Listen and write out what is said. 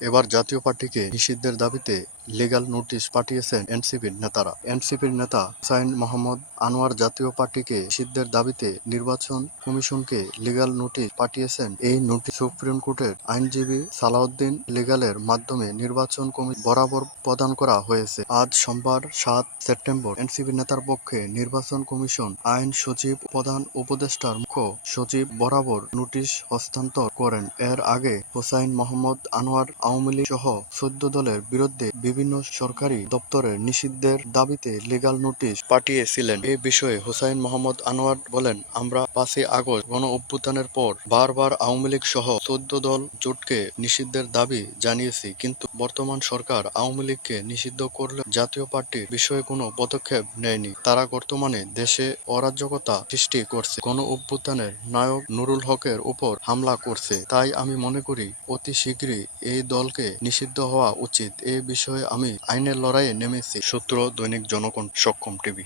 এবার জাতীয় পার্টিকে নিষিদ্ধের দাবিতে লিগ্যাল নোটিশ পাঠিয়েছেন এনসিপির নেতারা। এনসিপির নেতা হুসাইন মোহাম্মদ আনোয়ার জাতীয় পার্টিকে নিষিদ্ধের দাবিতে নির্বাচন কমিশনকে লিগ্যাল নোটিশ পাঠিয়েছেন। এই নোটিশ সুপ্রিম কোর্টের আইনজীবী সালাউদ্দিন লিগ্যালের মাধ্যমে নির্বাচন কমিশন বরাবর প্রদান করা হয়েছে। আজ সোমবার সাত সেপ্টেম্বর এনসিপি নেতার পক্ষে নির্বাচন কমিশন আইন সচিব, প্রধান উপদেষ্টার মুখ্য সচিব বরাবর নোটিশ হস্তান্তর করেন। এর আগে হোসাইন মোহাম্মদ আনোয়ার আওয়ামী লীগ সহ চোদ্দ দলের বিরুদ্ধে বিভিন্ন সরকারি দপ্তরের নিষিদ্ধের দাবিতে লিগ্যাল নোটিশ পাঠিয়েছিলেন। এ বিষয়ে হোসাইন মোহাম্মদ আনোয়ার বলেন, আমরা পাঁচই আগস্ট গণ অভ্যুত্থানের পর বারবার আওয়ামী লীগ সহ চোদ্দ দল জোটকে নিষিদ্ধের দাবি জানিয়েছি, কিন্তু বর্তমান সরকার আওয়ামী লীগকে নিষিদ্ধ করলে জাতীয় পার্টির বিষয়ে কোনো পদক্ষেপ নেয়নি। তারা বর্তমানে দেশে অরাজকতা সৃষ্টি করছে। গণ অভ্যুত্থানের নায়ক নুরুল হকের উপর হামলা করছে। তাই আমি মনে করি, অতি শীঘ্রই এই দলকে নিষিদ্ধ হওয়া উচিত। এ বিষয়ে আমি আইনের লড়াইয়ে নেমেছি। সূত্র দৈনিক জনকণ্ঠ সক্ষম টিভি।